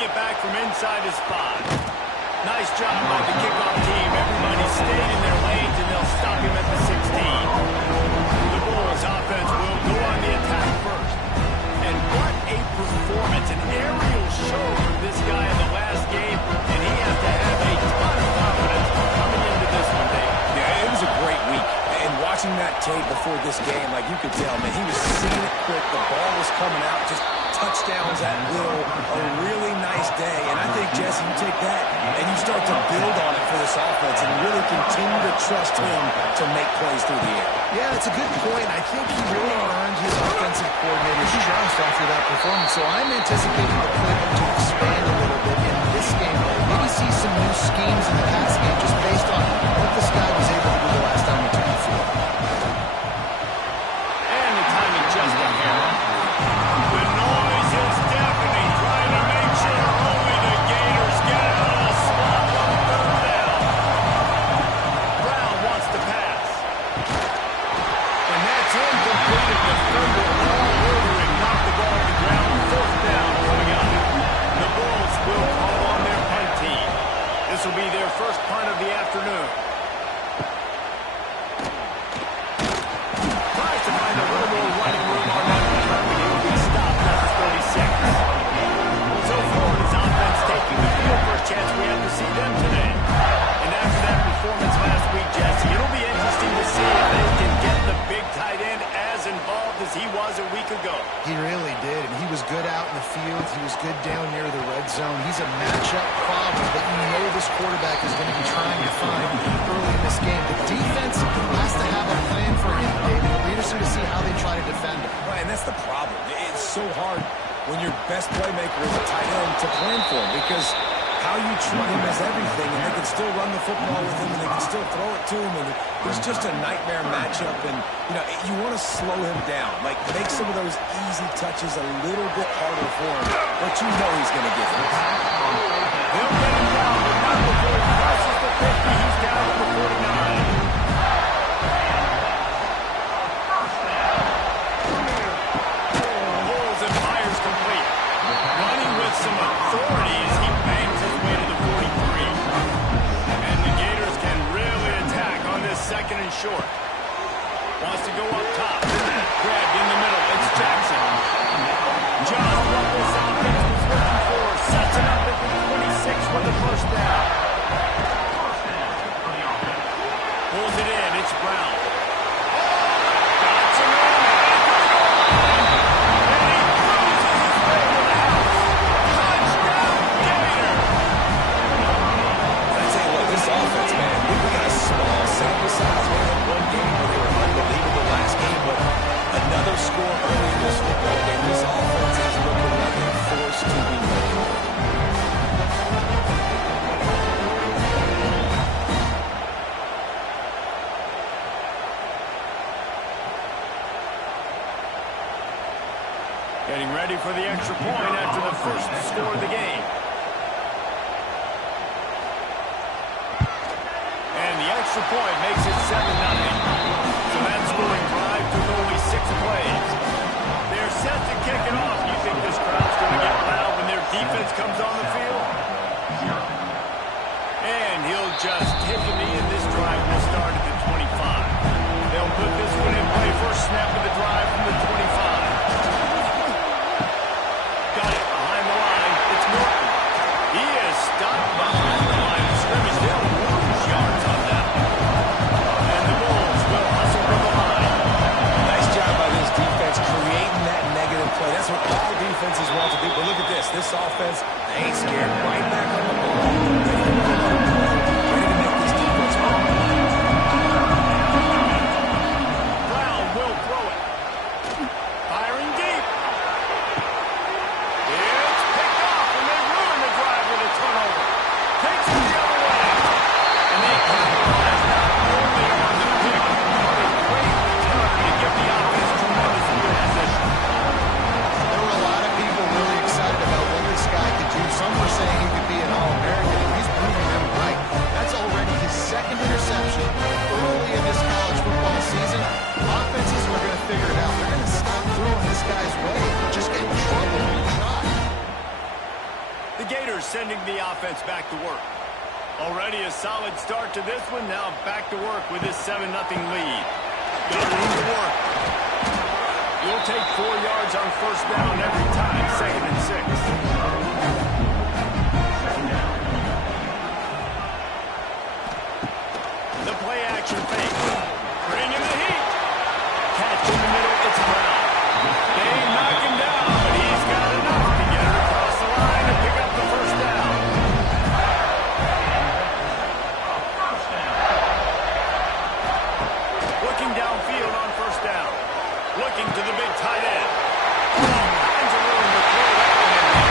it back from inside his 5. Nice job by the kickoff team. Everybody stayed in their lanes, and they'll stop him at the 16. The Bulls offense will go on the attack first. And what a performance. An aerial show from this guy in the last game, and he has to have a ton of confidence coming into this one, Dave. Yeah, it was a great week. And watching that tape before this game, like you could tell, man, he was seeing it quick. The ball was coming out, just touchdowns at will. A really nice day. And I think, Jesse, you take that and you start to build on it for this offense and really continue to trust him to make plays through the air. Yeah, that's a good point. I think he really earned his offensive coordinator's trust after that performance. So I'm anticipating the playbook to expand a little bit in this game. Maybe see some new schemes in the pass game just based on what this guy was able to do the last time he took the field. And the timing just a hair. The noise is deafening, trying to make sure only the Gators get a little swap on 3rd down. Brown wants to pass. And that's incomplete. The defender all over and knocked the ball to the ground. 4th down coming up. The Bulls will call on their punt team. This will be their first punt of the afternoon. Tries to find a little more running room on that return, but he will be stopped at the 36. So Florida's offense taking the field. First chance we have to see them today. And after that performance last week, Jesse, it'll be interesting to see if they can get the big tight end as involved as he was a week ago. He really did, and he was good out in the field. He was good down near the red zone. He's a matchup problem that you know this quarterback is going to be trying to find early in this game. The defense has to have a plan for him, David. It'll be interesting to see how they try to defend him. Right, and that's the problem. It's so hard when your best playmaker is a tight end to plan for him because how you treat him is everything, and they can still run the football with him, and they can still throw it to him, and it's just a nightmare matchup, and, you know, you want to slow him down, like make some of those easy touches a little bit harder for him, but you know he's going to get this. They'll get him down, but not before he crosses the 50. He's down to the 49. Bulls and fires complete. Running with some authority as he bangs his way to the 43. And the Gators can really attack on this 2nd and short. Wants to go up top. Grabbed in the middle. It's Jackson. Just what this offense was looking for. Sets it up at the 26 for the 1st down. Pulls it in. It's Brown. Got some room. Offense, man. We got a small sample size. We had one game where they were unbelievable last game, but another score early in this football game. This offense is looking like a force to be reckoned with. Getting ready for the extra point after the first score of the game. Extra point makes it 7-0. So that scoring drive took only 6 plays. They're set to kick it off. You think this crowd's going to get loud when their defense comes on the field? And he'll just take a knee, and this drive will start at the 25. They'll put this one in play. First snap of the drive from the 25. Got it behind the line. It's Norton. He is stopped behind the line of scrimmage. They'll lose yards on that. Creating that negative play. That's what all defenses want to do. But look at this. This offense, they ain't scared. Right back on the ball. Ready to make this defense work. Brown will throw it. Firing deep. It's picked off, and they ruin the drive with a turnover. Takes it the other way. And they capitalize not only on the pick, but a great return to give the offense tremendous field position. There were a lot of people really excited about what this guy could Gators sending the offense back to work. Already a solid start to this one. Now back to work with this 7-0 lead. Got room to work. You'll take 4 yards on first down every time. 2nd and 6. The play action fake. Bring in the heat. Catch in the middle. It's Brown. They knock him down, but he's got enough to get it across the line and pick up the first down. Looking downfield on first down. Looking to the big tight end. All kinds of room to throw that one in there.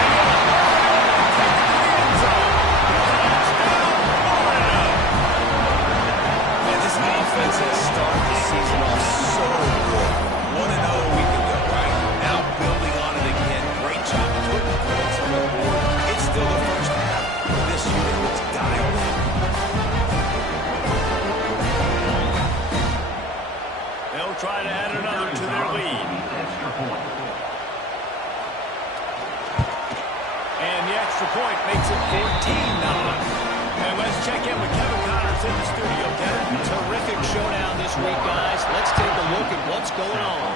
And he'll take it to the end zone. Touchdown, Florida. Man, this offense has started the season off so good. 1-0 a week ago, right? Now building on it again. Great job of putting points on the board. It's still the first half, but this unit looks dialed in. They'll try to add another to their lead. And the extra point makes it 14 now. And let's check in with Kevin Connors in the studio. Kevin, terrific showdown this week, guys. Let's take a look at what's going on.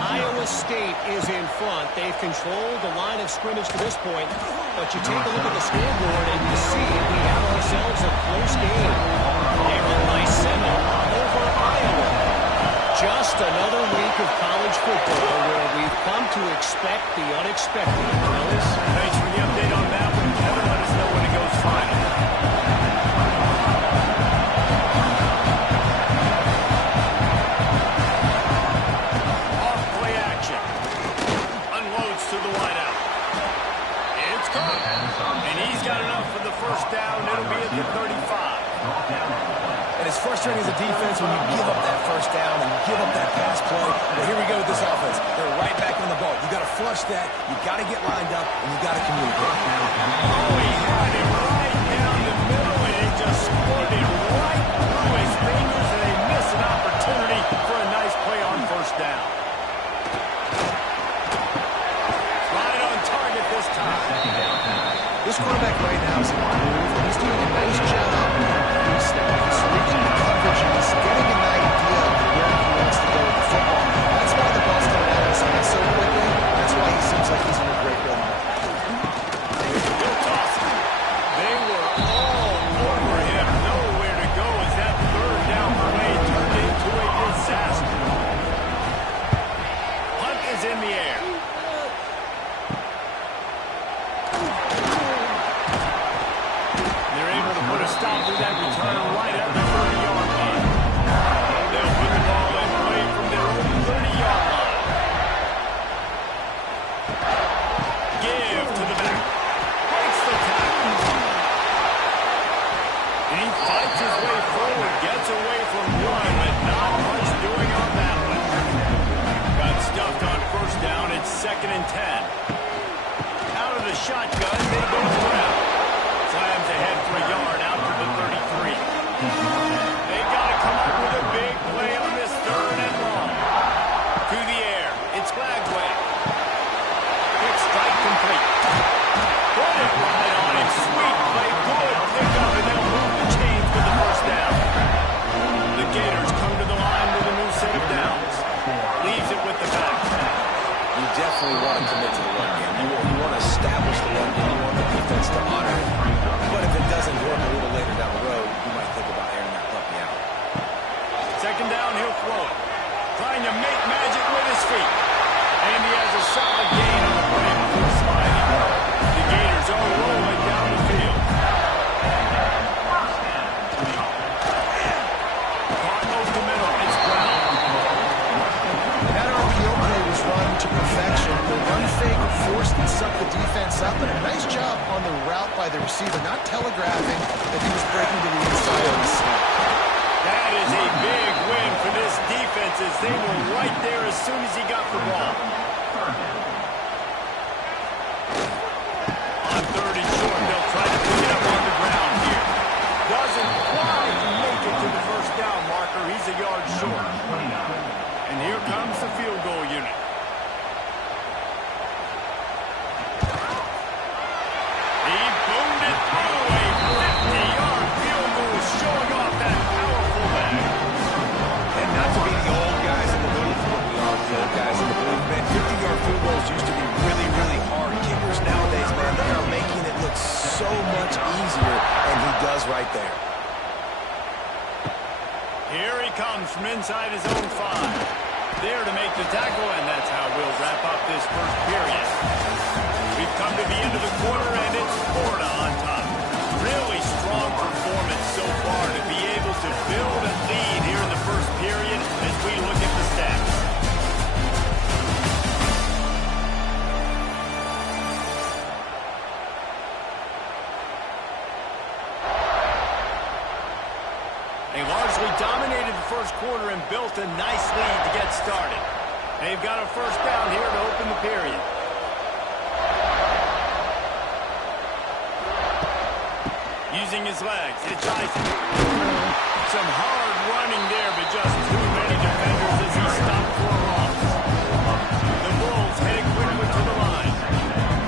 Iowa State is in front. They've controlled the line of scrimmage to this point. But you take a look at the scoreboard and you see we have ourselves a close game. They run by 7 over Iowa. Just another week of college football where we've come to expect the unexpected. Ellis? Thanks for the update on that one, Kevin. Let us know when it goes final. Off play action. Unloads to the wideout. It's caught. And he's got enough for the first down. It'll be at the 35. And it's frustrating as a defense when you give up that first down and you give up that pass play. But here we go with this offense. They're right back on the ball. You got to flush that. You got to get lined up, and you got to communicate. Oh, he had it right down the middle, and he just scored it right through his fingers, and they miss an opportunity for a nice play on first down. Right on target this time. This quarterback right now is in a groove, and he's doing a nice job. He's reading the coverage, and he's getting an idea of where he wants to go with the football. That's why the ball's coming out of his hands so quickly. That's why he seems like he's in a great rhythm. He'll toss it. They were all over him. Nowhere to go as that third down play turned into a disaster. Hunt is in the air. They're able to put a stop to that return right at the 30-yard line. They'll put the ball in play from their own 30-yard line. Give to the back. Breaks the tackle. And he fights his way forward. Gets away from one, but not much doing on that one. Got stuffed on first down. It's 2nd and 10. Out of the shotgun, they go to Brown. Slams ahead for a yard out to the 33. They got to come up with a big play on this 3rd and long. To the air. It's Glagway. Big strike complete. Put it right on him. Sweet play. Good pickup, and they'll move the chains with the first down. The Gators come to the line with a new set of downs. Leaves it with the back. You definitely want to commit to the run game. You want to establish the run game. You want the defense to honor it. But if it doesn't work a little later down the road, you might think about airing that puppy out. 2nd down, he'll throw it. Trying to make magic with his feet. And he has a solid gain on the play before sliding. The Gators are rolling down the field. Caught over the middle. It's Brown. That RPO play was run to perfection. The run fake forced and sucked the defense up, and a nice job on the route by the receiver, not telegraphing that he was breaking to the inside of the snap. That is a big win for this defense as they were right there as soon as he got the ball. On 3rd and short, they'll try to pick it up on the ground here. Doesn't quite make it to the first down marker. He's a yard short. And here comes the field goal unit. much easier, and he does right there. Here he comes from inside his own 5. There to make the tackle, and that's how we'll wrap up this first period. We've come to the end of the quarter, and it's Florida on top. Really strong performance so far to be able to build a lead here in the first period as we look at the stats. They largely dominated the first quarter and built a nice lead to get started. They've got a first down here to open the period. Using his legs, it's Isaac. Some hard running there, but just too many defenders as he stopped for a loss. The Bulls heading quickly to the line.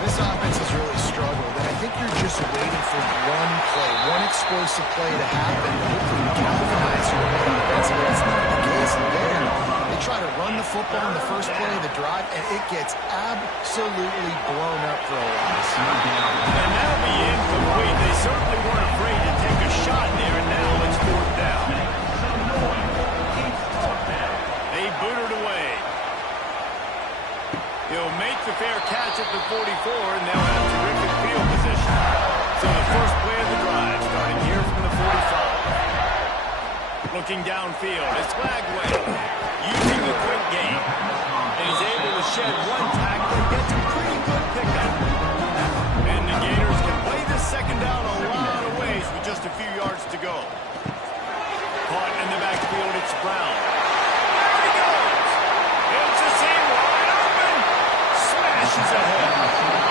This offense has really struggled, and I think you're just waiting for one play, one explosive play to happen to hopefully galvanize your offense. But that's not the case there. They try to run the football in the first play of the drive, and it gets absolutely blown up for a loss. And that'll be incomplete. They certainly weren't afraid to take a shot there, and now it's 4th down. They boot it away. He'll make the fair catch at the 44, and they'll have terrific field position. So the first play of the drive, starting here from the 45. Looking downfield, it's Lagway, using the quick game. And he's able to shed one tackle and gets a pretty good pickup. And the Gators can play this second down a lot of ways with just a few yards to go. Caught in the backfield, it's Brown. There he goes! It's a seam wide open! Smashes ahead.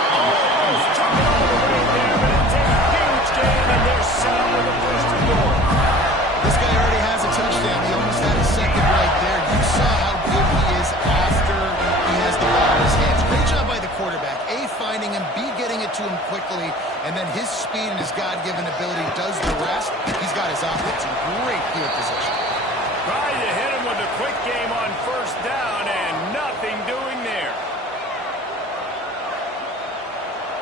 Almost took it all the way there, but it's a huge gain, and they're set up with a first and goal. This guy already has a touchdown. He almost had a second right there. You saw how good he is after he has the ball in his hands. Great job by the quarterback. A, finding him, B, getting it to him quickly, and then his speed and his God-given ability does the rest. He's got his offense in great field position. Trying to hit him with a quick game on first down, and nothing doing there.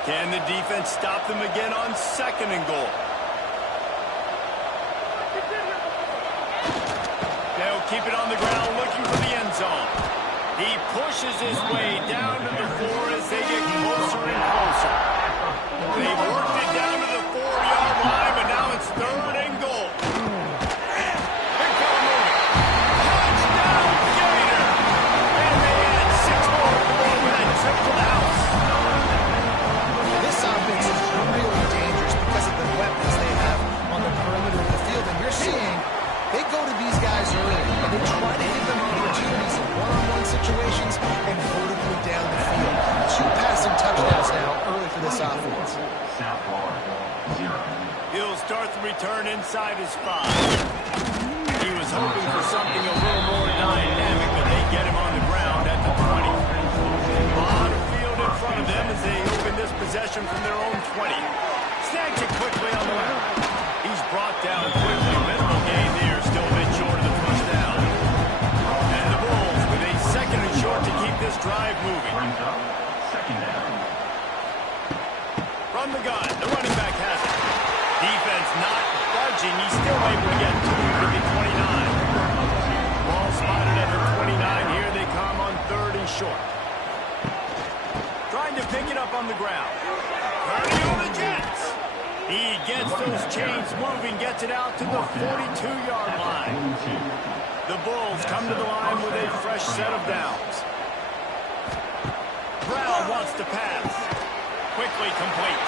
Can the defense stop them again on second and goal? They'll keep it on the ground, looking for the end zone. He pushes his way down to the 4 as they get closer and closer. They've worked it down to the 4-yard line, but now it's 3rd and goal. Big fella moving. Touchdown, Gator! And they add 6 more to the board with that trip to the house. This offense is really dangerous because of the weapons they have on the perimeter of the field. And you're seeing they go to these guys early, and they try to give them opportunities in one-on-one situations and vertically down the field. 2 passing touchdowns now early for this offense. He'll start the return inside his 5. He was hoping for something a little more dynamic, but they get him on the ground at the 20. A lot of field in front of them as they open this possession from their own 20. Snags it quickly on the way. He's brought down quickly. Minimal gain there, still a bit short of the first down. And the Bulls with a 2nd and short to keep this drive moving. From the gun, the running back has it. Defense not budging. He's still able to get 2 to the 29. Ball spotted at the 29. Here they come on 3rd and short. Trying to pick it up on the ground. 30 on the Jets. He gets those chains moving, gets it out to the 42-yard line. The Bulls come to the line with a fresh set of downs. Brown wants to pass. Quickly complete.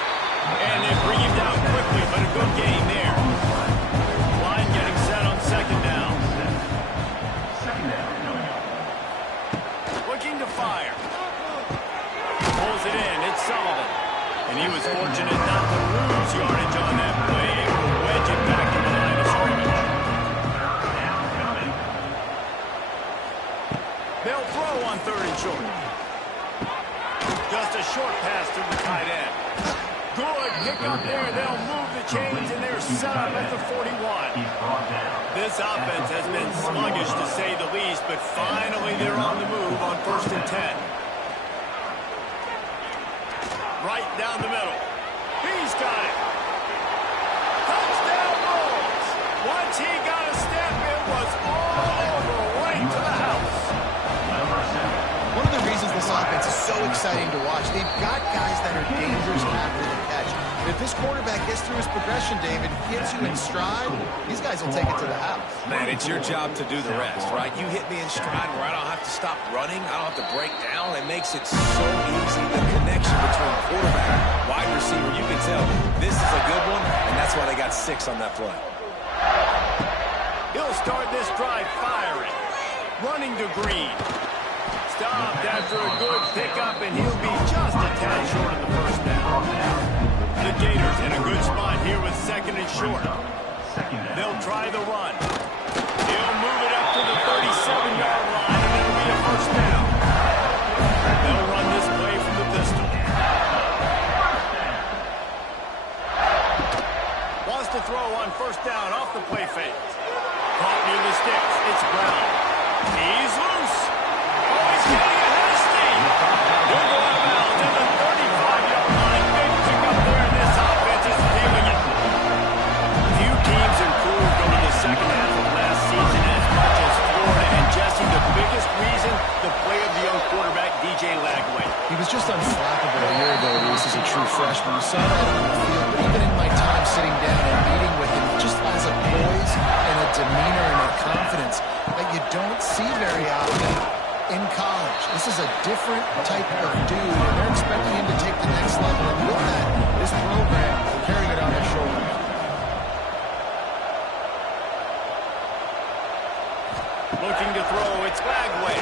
And they bring him down quickly, but a good gain there. Line getting set on 2nd down. Looking to fire. Pulls it in. It's Sullivan. And he was fortunate not to lose yardage on that play. Able to wedge it back to the line of scrimmage. They'll throw on 3rd and short. Just a short pass to the tight end. Good pick up there. They'll move the chains, and they're set up at the 41. This offense has been sluggish, to say the least, but finally they're on the move on 1st and 10. Right down the middle. He's got it. dangerous after the catch. If this quarterback gets through his progression, David, gets you in stride, these guys will take it to the house. Man, it's your job to do the rest, right? You hit me in stride where I don't have to stop running. I don't have to break down. It makes it so easy. The connection between quarterback and wide receiver, you can tell this is a good one, and that's why they got 6 on that play. He'll start this drive firing. Running to Green. Stopped after a good pickup, and he'll be just a tad short of the first down. The Gators in a good spot here with 2nd and short. They'll try the run. He'll move it up to the 37-yard line, and it'll be a first down. They'll run this play from the pistol. Wants to throw on first down off the play fake. Caught near the sticks. It's Brown. He's loose. Oh, he's getting ahead of steam. He'll go out of bounds at the 35-yard line. Big pick up there, and this offense is feeling it. Few teams improved over the second half of last season as much as Florida. And Jesse, the biggest reason, the play of the young quarterback, DJ Lagway. He was just unflappable a year ago, Reese, as a true freshman. You saw that on the field, but even in my time sitting down and meeting with him, just has a poise and a demeanor and a confidence that you don't see very often in college. This is a different type of dude, and they're expecting him to take the next level. And with that, this program carrying it on their shoulders. Looking to throw, it's Lagway.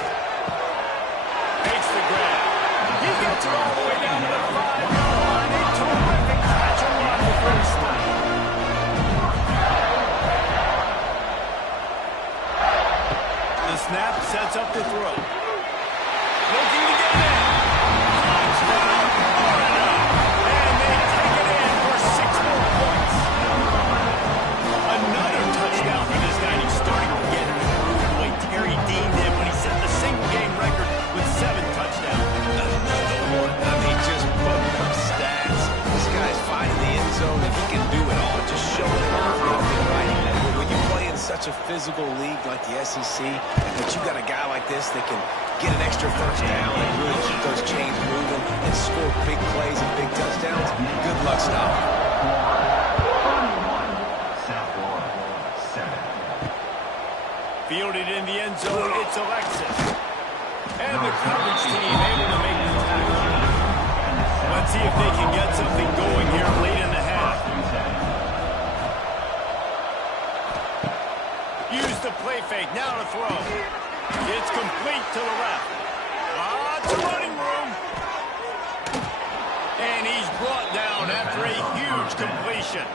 Makes the grab. He gets it all the way down to the 5-yard line. A terrific catch and run before he stopped. The snap sets up the throw. Looking to get it in. Touchdown, Florida. And they take it in for 6 more points. Another touchdown for this guy. He's starting to get it the way Terry Dean did when he set the single-game record with 7 touchdowns. Another one. I mean, just putting up stats. This guy's finding the end zone, and he can do it all. Just showing it off left and right. When you play in such a physical league like the SEC, but you got a guy like this that can get an extra first down and really keep those chains moving and score big plays and big touchdowns, good luck stopping. Fielded in the end zone, it's Alexis. And the coverage team able to make the tackle. Let's see if they can get something going here late in the half. Use the play fake, now to throw. It's complete to the left. Lots of running room. And he's brought down after a huge completion.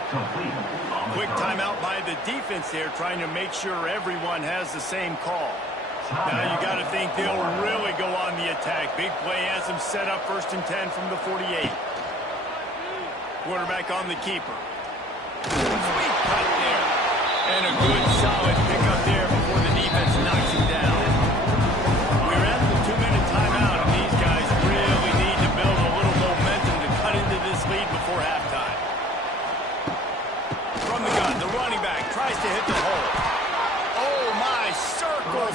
Quick timeout by the defense there, trying to make sure everyone has the same call. Now you got to think they'll really go on the attack. Big play has them set up 1st and 10 from the 48. Quarterback on the keeper. Sweet cut there. And a good solid pickup there before the defense knocks him down. We're at the 2-minute timeout, and these guys really need to build a little momentum to cut into this lead before halftime. From the gun, the running back tries to hit the hole. Oh my, circle,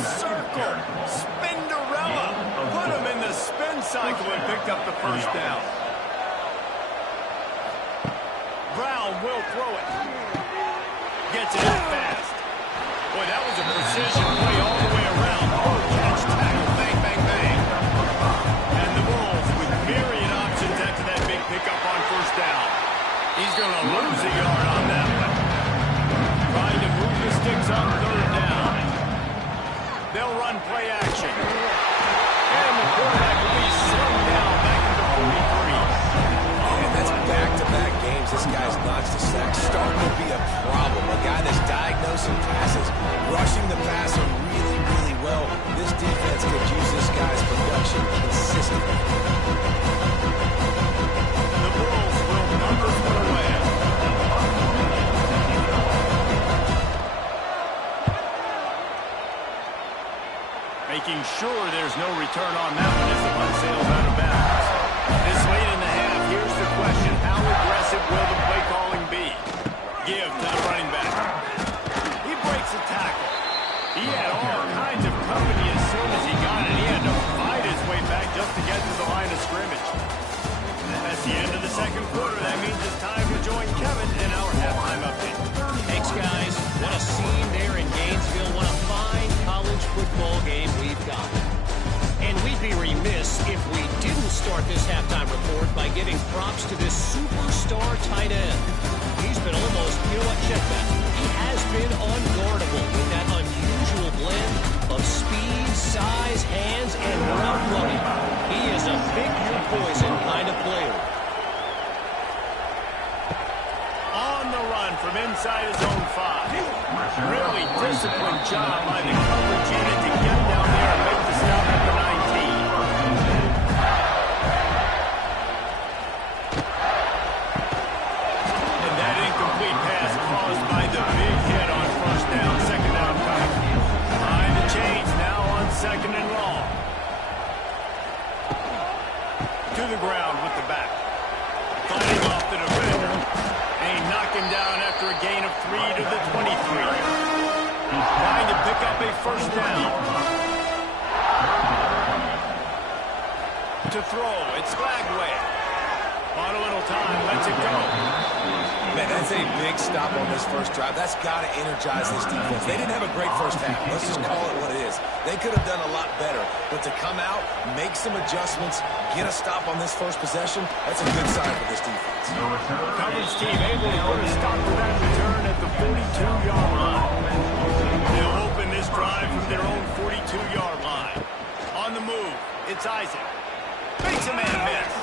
Spinderella. Put him in the spin cycle and picked up the first down. Brown will throw it. Gets it in fast. Boy, that was a precision play all the way around. Oh, catch, tackle, bang, bang, bang. And the Bulls with myriad options after that big pickup on first down. He's going to lose a yard on that one. Trying to move the sticks on 3rd down. They'll run play action. And the quarterback will be slowed down back at the 43. And that's back-to-back games. This guy's notched the sack. Starting to be a problem. A guy that's diagnosing passes, rushing the passer really, really well. This defense could use this guy's production consistently. The Bulls will punt this one away. Making sure there's no return on that one as the punt sails out of bounds. This late in the half, here's the question. How aggressive will the play calling be? Give to the running back. He breaks a tackle. He had all kinds of company as soon as he got it. He had to fight his way back just to get to the line of scrimmage. That's the end of start this halftime report by giving props to this superstar tight end. He's been almost, you know what, check that. He has been unguardable with that unusual blend of speed, size, hands, and route running. He is a pick-your-poison kind of player. On the run from inside his own 5. Really disciplined job by the coverage unit to get down there and make the stop at the 19. And that incomplete pass caused by the big hit on first down, second down coming. Behind the chains now on second and long. To the ground with the back. Fighting off the defender. And he knocked him down after a gain of 3 to the 23. Trying to pick up a first down. To throw, it's Flagway. On a little time, lets it go. Man, that's a big stop on this first drive. That's got to energize this defense. They didn't have a great first half. Let's just call it what it is. They could have done a lot better. But to come out, make some adjustments, get a stop on this first possession, that's a good sign for this defense. Coverage team able to put a stop to that return at the 42-yard line. They'll open this drive from their own 42-yard line. On the move, it's Isaac. Makes a man miss.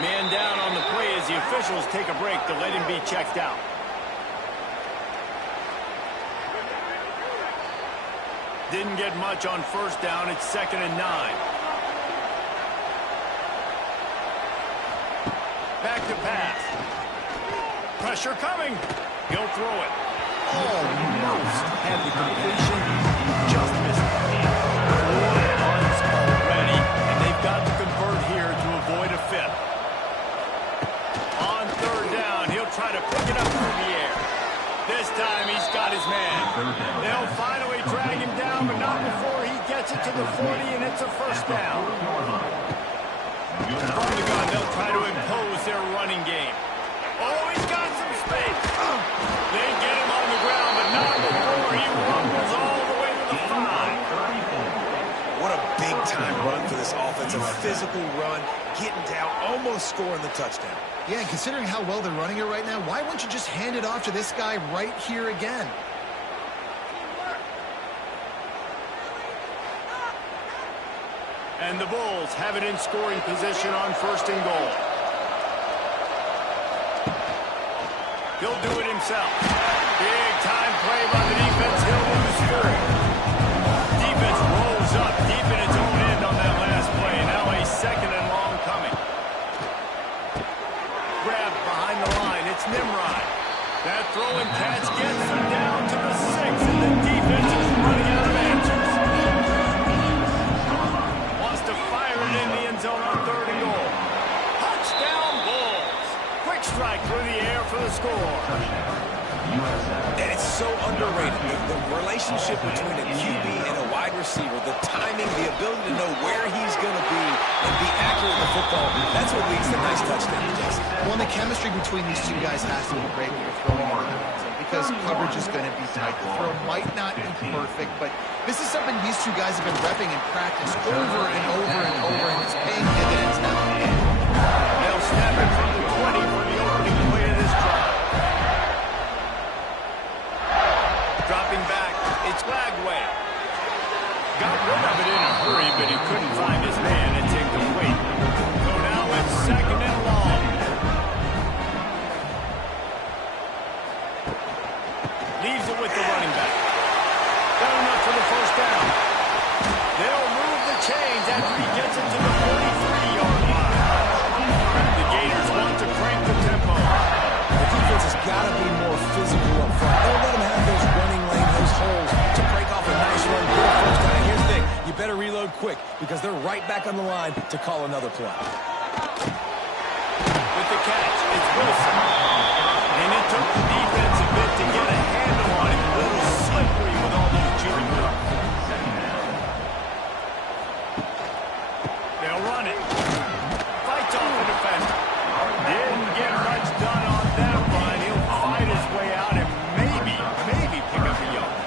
Man down on the play as the officials take a break to let him be checked out. Didn't get much on first down. It's 2nd and 9. Back to pass. Pressure coming. He'll throw it. Almost had the completion. Just missed it. 4 punts already, and they've got to convert here to avoid a 5th. On third down, he'll try to pick it up through the air. This time he's got his man. They'll finally drag him down, but not before he gets it to the 40, and it's a first down. From the gun, they'll try to impose their running game. Oh, he's got some space. They get him on the ground, but not before he rumbles all the way to the 5. What a big-time run for this offense. A physical run, getting down, almost scoring the touchdown. Yeah, and considering how well they're running it right now, why wouldn't you just hand it off to this guy right here again? And the Bulls have it in scoring position on 1st and goal. He'll do it himself. Big time play by the defense. He'll win the score. Defense rolls up deep in its own end on that last play. Now a 2nd and long coming. Grabbed behind the line. It's Nimrod. That throw and catch gets him down to the 6, and the defense is running out of answers. Wants to fire it in the end zone on 3rd and goal. Touchdown Bulls. Quick strike through the air for the score. And it's so underrated. The relationship between a QB and a wide receiver, the timing, the ability to know where he's going to be and be accurate with the football, that's what leads to nice touchdowns, Jesse. Well, the chemistry between these two guys has to be great when you're throwing in the end zone because coverage is going to be tight. The throw might not be perfect, but this is something these two guys have been repping in practice over and over and over, and it's paying dividends now. They'll snap it from the 20 for the opening play of this drive. Dropping back, it's Flagway. Got rid of it in a hurry, but he couldn't find his man. It's incomplete. So now it's 2nd and long. Leaves it with the running back. Got enough for the first down. They'll move the chains after he gets it to the 43-yard line. The Gators want to crank the tempo. The defense has got to be more physical up front. Don't let them have those running lane, those holes to break off a nice run, get a first down. Here's the thing, you better reload quick because they're right back on the line to call another play. With the catch, it's Wilson. And it took the defense a bit to get a handle on him. A little slippery with all those jury moves. They'll run it. Fights off the defender. Didn't get much done on that run. He'll fight his way out and maybe pick up a yard.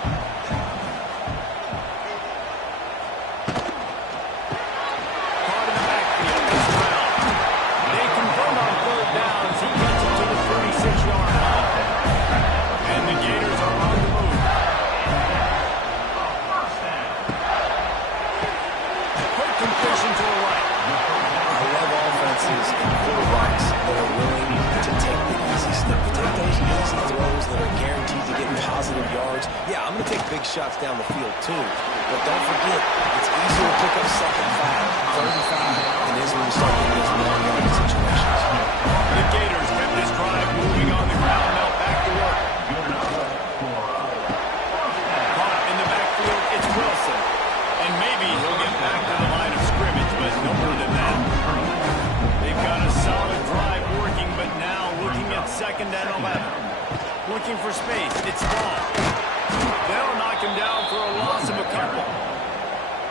Caught in the backfield this time. big shots down the field, too. But don't forget, it's easier to pick up second five, third and five, than it is when you start getting these long-yard situations. The Gators kept this drive moving on the ground. Now back to work. Caught in the backfield, it's Wilson. And maybe he'll get back to the line of scrimmage, but no more than that. They've got a solid drive working, but now looking at 2nd and 11. Looking for space. It's Ball. They'll knock him down for a loss of a couple.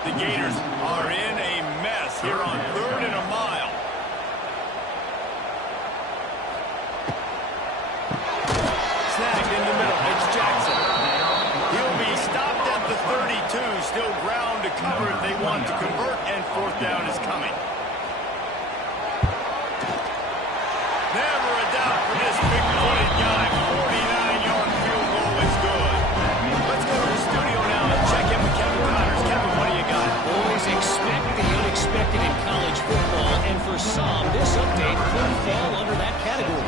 The Gators are in a mess here on 3rd and a mile. Snagged in the middle. It's Jackson. He'll be stopped at the 32. Still ground to cover if they want to convert, and 4th down is coming. Never a doubt for this big-footed guy. 49-yard field goal is good. Let's go to the studio now and check in with Kevin Connors. Kevin, what do you got? Always expect the unexpected in college football, and for some, this update could fall under that category.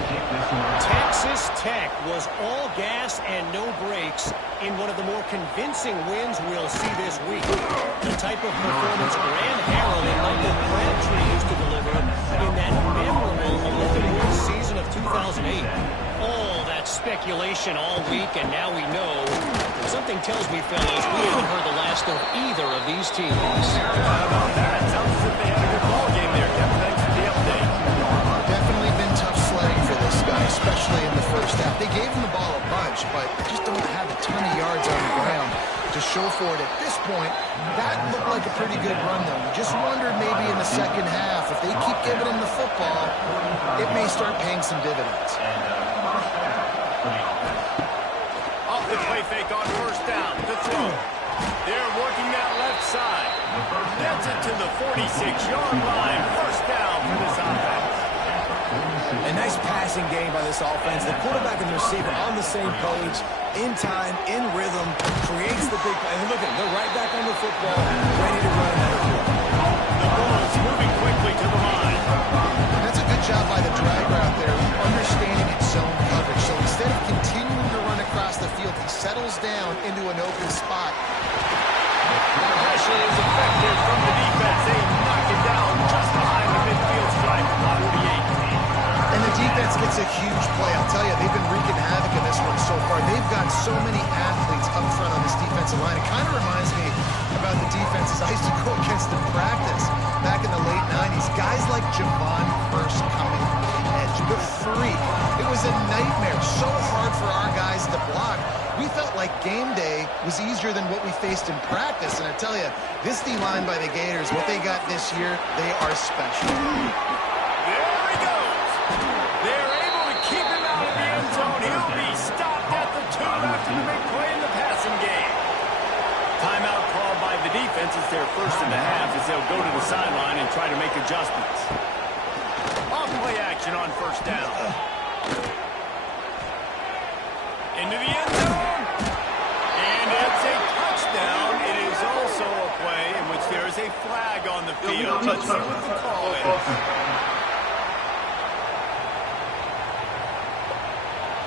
Texas Tech was all gas and no brakes in one of the more convincing wins we'll see this week. The type of performance Graham Harrell and Michael Crabtree used to deliver in that memorable 11-win season of 2008. All that speculation all week, and now we know. Something tells me, fellas, we haven't heard the last of either of these teams. How about that? Sounds as if they had a good ball game there, Kevin. Thanks for the update. Definitely been tough sledding for this guy, especially in the first half. They gave him the ball a bunch, but they just don't have a ton of yards on the ground to show for it at this point. That looked like a pretty good run, though. You just wondered maybe in the second half, if they keep giving him the football, it may start paying some dividends. Off the play fake on 1st down. To throw. They're working that left side. Gets it to the 46-yard line. 1st down for this offense. A nice passing game by this offense. The quarterback and the receiver on the same page, in time, in rhythm, creates the big play. And look at them, they're right back on the football, ready to run another play. The Bulls moving quickly to the line. That's a good job by the drag route there, understanding its zone coverage. So instead of continuing to run across the field, he settles down into an open spot. The pressure is effective from the defense. They knock it down just behind the midfield stripe of 48. And the defense gets a huge play. I'll tell you, they've been wreaking havoc in this one so far. They've got so many athletes up front on this defensive line. It kind of reminds me about the defenses I used to go against in practice back in the late 90s. Guys like Javon Curse coming from the edge. The 3. It was a nightmare. So hard for our guys to block. We felt like game day was easier than what we faced in practice. And I tell you, this D-line by the Gators, what they got this year, they are special. There he goes. They're able to keep him out of the end zone. He'll be stopped at the 2 after the big play in the passing game. Timeout called by the defense. It's their 1st in the half as they'll go to the sideline and try to make adjustments. Off play action on 1st down. Into the end zone. And it's a touchdown. It is also a play in which there is a flag on the field. Let's see what the call is.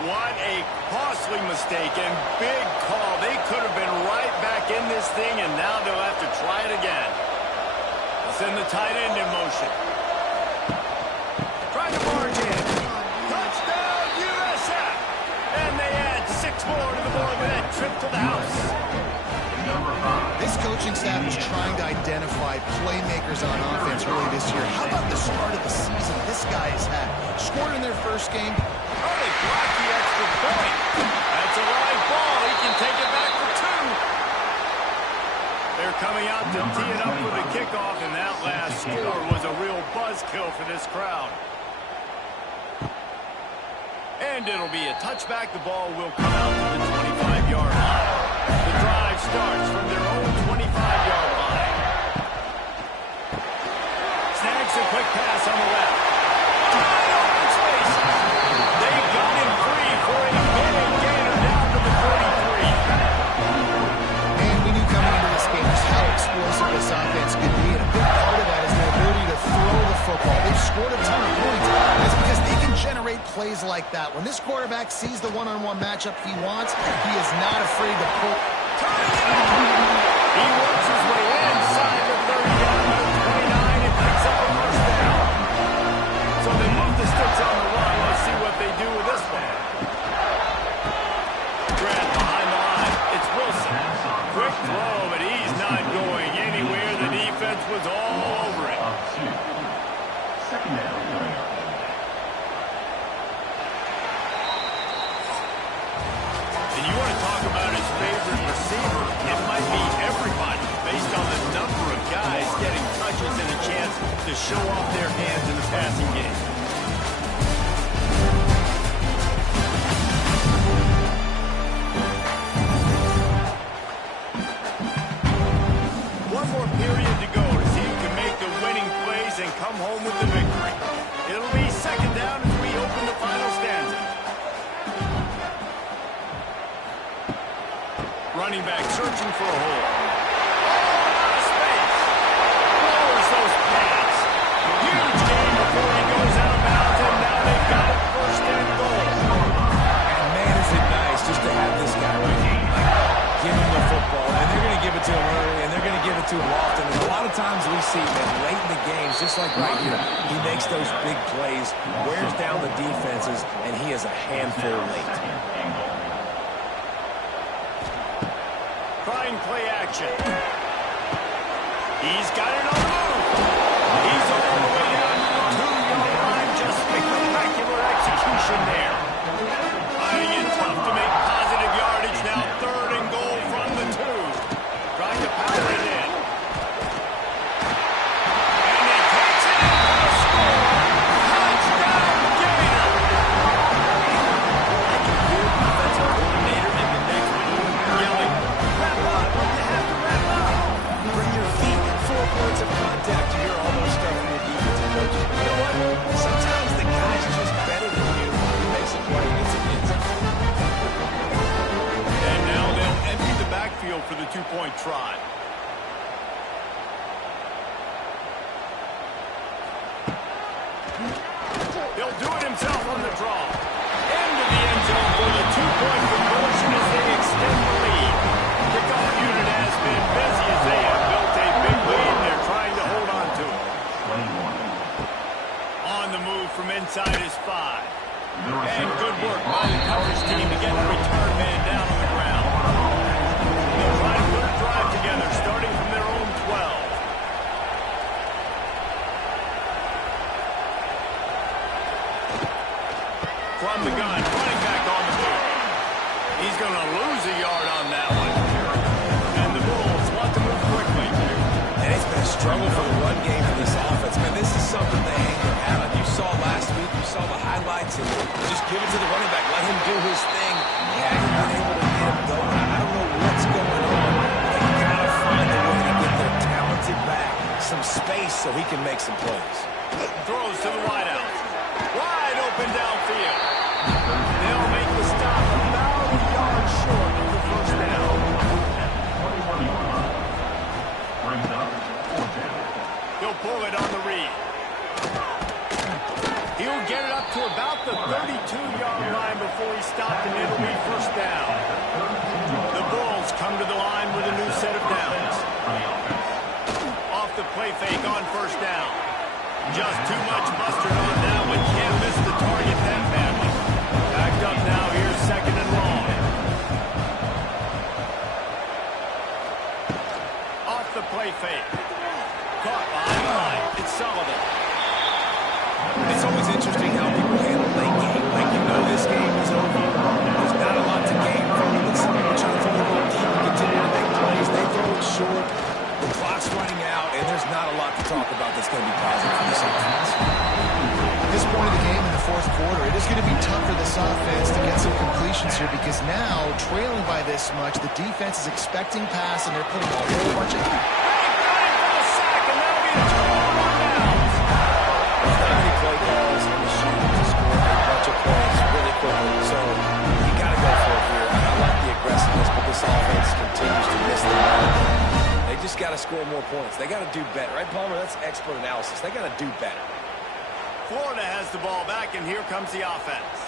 What a costly mistake and big call. They could have been right back in this thing, and now they'll have to try it again. They'll send the tight end in motion. Trying to barge in. Touchdown, USF! And they add 6 more to the board with that trip to the house. This coaching staff is trying to identify playmakers on offense early this year. How about the start of the season this guy has had? Scored in their first game. Oh, they blocked the extra point. That's a live ball. He can take it back for 2. They're coming out to tee it up with a kickoff, and that last score was a real buzzkill for this crowd. And it'll be a touchback. The ball will come out to the 25-yard line. The drive starts from their own 25-yard line. Snags a quick pass on the left. Wide open space. They got him free for a big gainer down to the 43. And we knew coming into this game just how explosive this offense could be. And a big part of that is their ability to throw the football. They've scored a ton of points. And it's because they can generate plays like that. When this quarterback sees the one-on-one matchup he wants, he is not afraid to turning it on. He works his way inside the 30 down to the 29 and picks up a first down. So they move the sticks on the run. Let's see what they do with this one. Grant behind the line. It's Wilson. Quick throw, but he's not going anywhere. The defense was all over it. Second down. And you want to talk about his favorite receiver, it might be everybody, based on the number of guys getting touches and a chance to show off their hands in the passing game. One more period to go to see who can make the winning plays and come home with the victory. It'll be second down as we open the final stanza. Running back searching for a hole. Oh, out of space. Lowers those pads. Huge game before he goes out of bounds, and now they've got it first and goal. And man, is it nice just to have this guy right here. Give him the football, and they're going to give it to him early, and they're going to give it to him often. And a lot of times we see that late in the games, just like right here, he makes those big plays, wears down the defenses, and he is a handful late. Trying play action. He's got it on the move. He's all the way down to the 2-yard line. Just spectacular execution there. Finding it tough to make positive yardage now. Third and goal from the 2. Trying to power it in. And he takes it in for a score. Touchdown, Gator. Like a good defensive coordinator in the next one, yelling, Wrap up. You have to wrap up. bring your feet, 4 points of contact. You hear all those stuff from your defensive coaches. But you know what? Sometimes the guy's just better than you. He makes a play, gets it in. And now they'll empty the backfield for the 2-point try. He'll do it himself on the draw. Into the end zone for the 2-point conversion as they extend the lead. Kickoff unit has been busy as they have built a big lead, and they're trying to hold on to it. 21. On the move from inside his 5. And good work by the coverage team to get the return man down on the ground. They'll try to put a drive together, starting from their own 12. From the gun, running back on the move. He's going to lose a yard on that one. And the Bulls want to move quickly. And it's been a struggle for the run game in this offense. Man, this is something they hang their hat on. You saw last week, you saw the highlights, and just give it to the running back. Let him do his thing. He hasn't been able to get him going. I don't know what's going on. They've got to find a way to get their talented back some space so he can make some plays. Throws to the wideout. Wide open downfield. They'll make the stop about a yard short of the first down. 21 yards. Brings up 4th down. He'll pull it on the read. He'll get it up to about the 32-yard line before he stopped, and it'll be first down. The Bulls come to the line with a new set of downs. Off the play fake on first down. Just too much mustard on that one. Can't miss the target that badly. Backed up now. Here's second and long. Off the play fake. Caught behind the line. It's Sullivan. It's always interesting how people handle late game. Like, you know this game is over. There's not a lot to gain from it. It's trying to throw the ball deep and continue to make plays. They throw it short. The clock's running out, and there's not a lot to talk about that's going to be positive for this offense. At this point of the game in the 4th quarter, it is going to be tough for this offense to get some completions here because now, trailing by this much, the defense is expecting pass, and they're putting a whole bunch of... Play calls in the shoot to score a bunch of points really quickly. So you got to go for it here. I like the aggressiveness, but this offense continues to miss the mark. They just got to score more points. They got to do better. Right, Palmer? That's expert analysis. They got to do better. Florida has the ball back, and here comes the offense.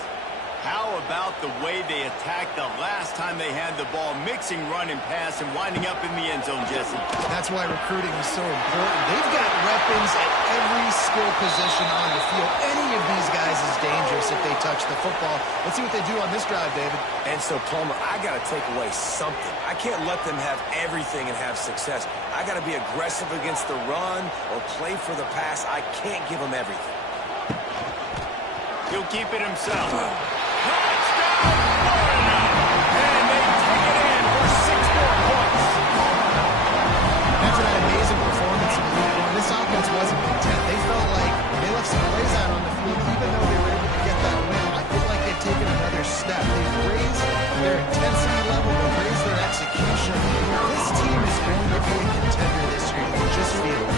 How about the way they attacked the last time they had the ball, mixing run and pass and winding up in the end zone, Jesse? That's why recruiting is so important. They've got weapons at every skill position on the field. Any of these guys is dangerous if they touch the football. Let's see what they do on this drive, David. And so, Plummer, I got to take away something. I can't let them have everything and have success. I got to be aggressive against the run or play for the pass. I can't give them everything. He'll keep it himself. Touchdown, Florida! And they take it in for 6 more points. After that amazing performance in Week 1, this offense wasn't content. They felt like they left some plays out on the field, even though they were able to get that win. I feel like they've taken another step. They've raised their intensity level, they've raised their execution. This team is going to be a contender this year. You can just feel it.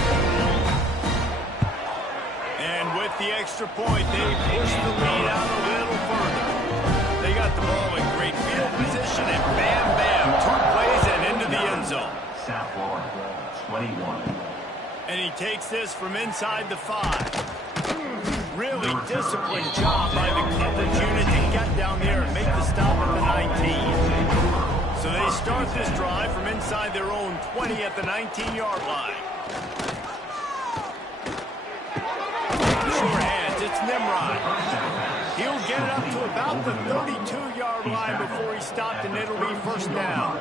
And with the extra point, they push the lead out a little further. They got the ball in great field position, and bam, bam, 2 plays and into the end zone. South Florida, 21. And he takes this from inside the 5. Really disciplined job by the coverage unit to get down there and make the stop at the 19. So they start this drive from inside their own 20 at the 19-yard line. Sure hands, it's Nimrod. He'll get it up to about the 32-yard line before he's stopped, and it'll be first down.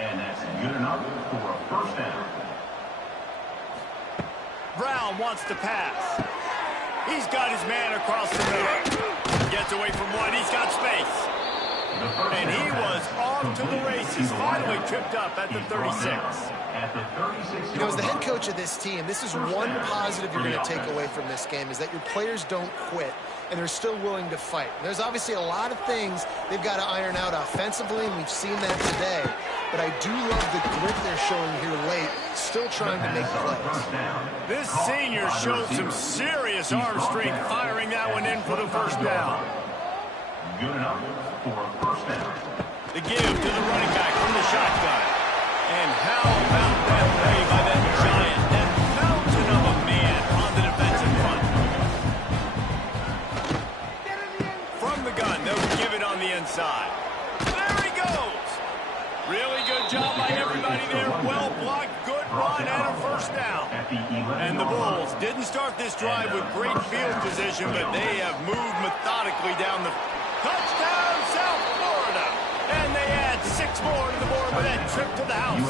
And that's good enough for a first down. Brown wants to pass. He's got his man across the middle. Gets away from one. He's got space. And he was off to the races. Finally tripped up at the 36. You know, as the head coach of this team, this is one positive you're going to take away from this game, is that your players don't quit, and they're still willing to fight. There's obviously a lot of things they've got to iron out offensively, and we've seen that today. But I do love the grit they're showing here late, still trying to make plays. This senior showed some serious arm strength, firing that one in for the first down. Good enough for a first down. The give to the running back from the shotgun. And how about that play by that giant, that mountain of a man on the defensive front? From the gun, they'll give it on the inside. There he goes. Really good job by everybody there. Well blocked, good run, and a first down. And the Bulls didn't start this drive with great field position, but they have moved methodically down the touchdown, South Florida. And they add 6 more to the board with that trip to the house.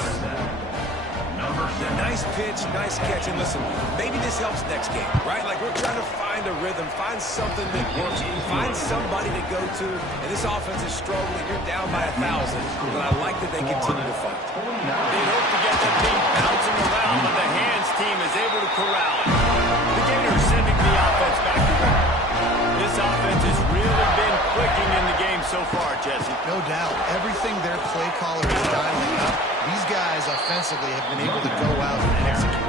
Nice pitch, nice catch. And listen, maybe this helps next game, right? Like, we're trying to find a rhythm, find something that works, find somebody to go to. And this offense is struggling. You're down by 1,000. But I like that they continue to fight. They hope to get that thing bouncing around, but the hands team is able to corral it. The Gators sending the offense back to work. This offense has really been clicking in the game so far, Jesse. No doubt. Everything their play caller is dialing up, these guys offensively have been able to go out and execute.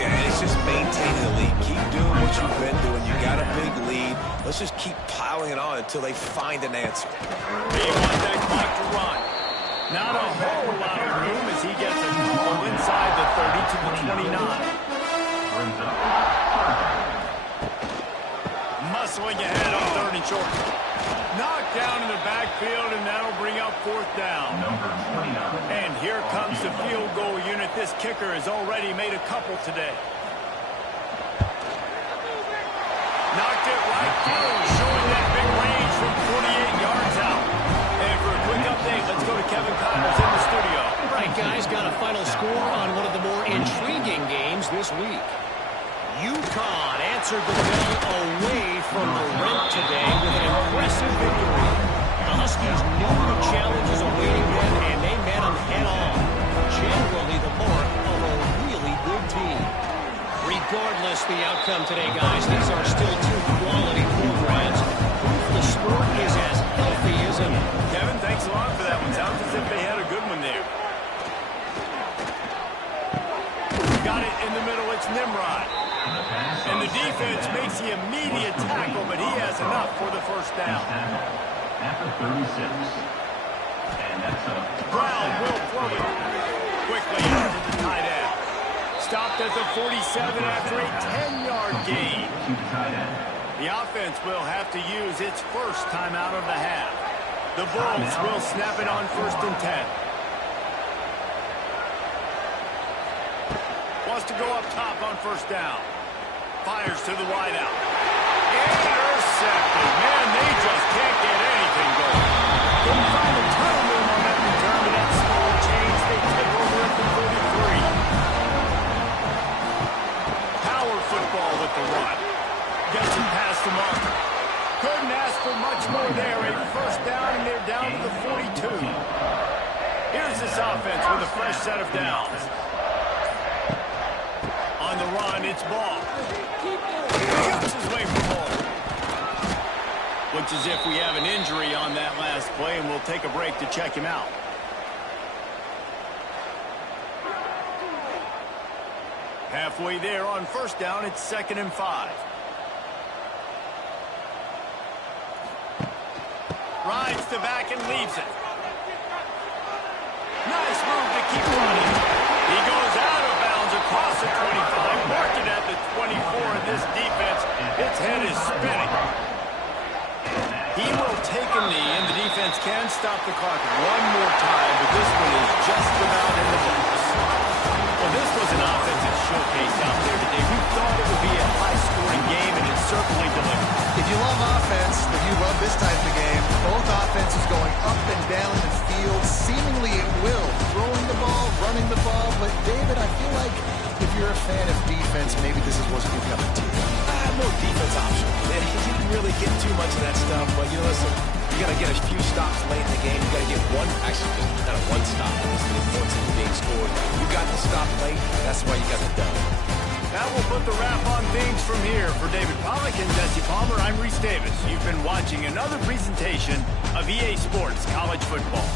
Yeah, and it's just maintaining the lead. Keep doing what you've been doing. You got a big lead. Let's just keep piling it on until they find an answer. They want that clock to run. Not a whole lot of room as he gets a couple inside the 30 to the 29. Muscling ahead on 3rd and short. Knocked down in the backfield, and that'll bring up 4th down. And here comes the field goal unit. This kicker has already made a couple today. Knocked it right through, showing that big range from 48 yards out. And for a quick update, let's go to Kevin Connors in the studio. All right, guys, got a final score on one of the more intriguing games this week. UConn answered the bell away from the rent today with an impressive victory. The Huskies knew the challenges awaiting them, and they met them head-on. Generally the mark of a really good team. Regardless the outcome today, guys, these are still 2 quality programs. Proof the sport is as healthy as ever. Kevin, thanks a lot for that one. Sounds as if they had a good one there. Got it in the middle. It's Nimrod. And the defense makes the immediate tackle, but he has enough for the first down. At the 36. And that's a Brown will throw it quickly out to the tight end. Stopped at the 47 after a 10-yard gain. to the tight end. The offense will have to use its first timeout of the half. The Bulls will snap it on 1st and 10. Wants to go up top on 1st down. Fires to the wideout. Intercepted. Man, they just can't get anything going. Couldn't find a ton of room on that return, but that small change, they take over at the 43. Power football with the run. Gets it past the marker. Couldn't ask for much more there. A 1st down, and they're down to the 42. Here's this offense with a fresh set of downs. On the run, it's Ball. He gets his way for Ball. Looks as if we have an injury on that last play, and we'll take a break to check him out. Halfway there on 1st down, it's 2nd and 5. Rides the back and leaves it. Nice move to keep running. He goes out of bounds across the 25, marked it at the 24 of this defense. Its head is spinning. He will take a knee, and the defense can stop the clock one more time, but this one is just about in the books. Well, this was an offensive showcase out there today. We thought it would be a high-scoring game, and it certainly delivered. If you love offense, then you love this type of game. Both offenses going up and down the field, seemingly at will. Throwing the ball, running the ball. But, David, I feel like if you're a fan of defense, maybe this is what's your cup of tea. More defense optional. He didn't really get too much of that stuff, but, listen, you got to get a few stops late in the game. You got to get just kind of one stop. This is the points that are being scored. You got the stop late. That's why you got the dub. That will put the wrap on things from here. For David Pollack and Jesse Palmer, I'm Reese Davis. You've been watching another presentation of EA Sports College Football.